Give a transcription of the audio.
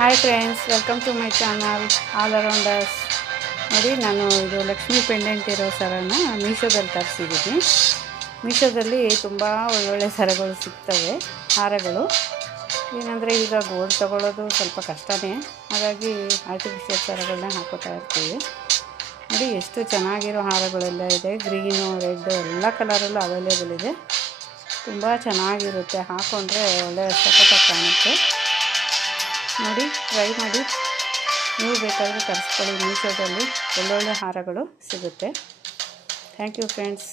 Hi friends, welcome to my channel all rounders. ನೋಡಿ, ನಾನು ಇದು ಲಕ್ಷ್ಮೀ ಪೆಂಡೆಂಟ್ ಇರೋ ಸರನ ಮೀಶೋದಲ್ಲಿ ತರಿಸಿದ್ದೀನಿ. ಮೀಶೋದಲ್ಲಿ ತುಂಬ ಒಳ್ಳೊಳ್ಳೆ ಸರಗಳು ಸಿಗ್ತವೆ, ಹಾರಗಳು. ಏನಂದರೆ ಈಗ ಗೋಲ್ಡ್ ತೊಗೊಳ್ಳೋದು ಸ್ವಲ್ಪ ಕಷ್ಟನೇ, ಹಾಗಾಗಿ ಆರ್ಟಿಫಿಷಿಯಲ್ ಸರಗಳನ್ನ ಹಾಕೋತಾ ಇರ್ತೀವಿ. ನೋಡಿ ಎಷ್ಟು ಚೆನ್ನಾಗಿರೋ ಹಾರಗಳೆಲ್ಲ ಇದೆ. ಗ್ರೀನು, ರೆಡ್ ಎಲ್ಲ ಕಲರಲ್ಲೂ ಅವೈಲೇಬಲ್ ಇದೆ. ತುಂಬ ಚೆನ್ನಾಗಿರುತ್ತೆ, ಹಾಕ್ಕೊಂಡ್ರೆ ಒಳ್ಳೆ ಸಖತ್ತಾಗಿ ಕಾಣುತ್ತೆ. ನೋಡಿ, ಟ್ರೈ ಮಾಡಿ. ನೀವು ಬೇಕಾದರೆ ತರಿಸ್ಕೊಳ್ಳಿ. ಮೀಶೋದಲ್ಲಿ ಒಳ್ಳೊಳ್ಳೆ ಹಾರಗಳು ಸಿಗುತ್ತೆ. Thank you friends.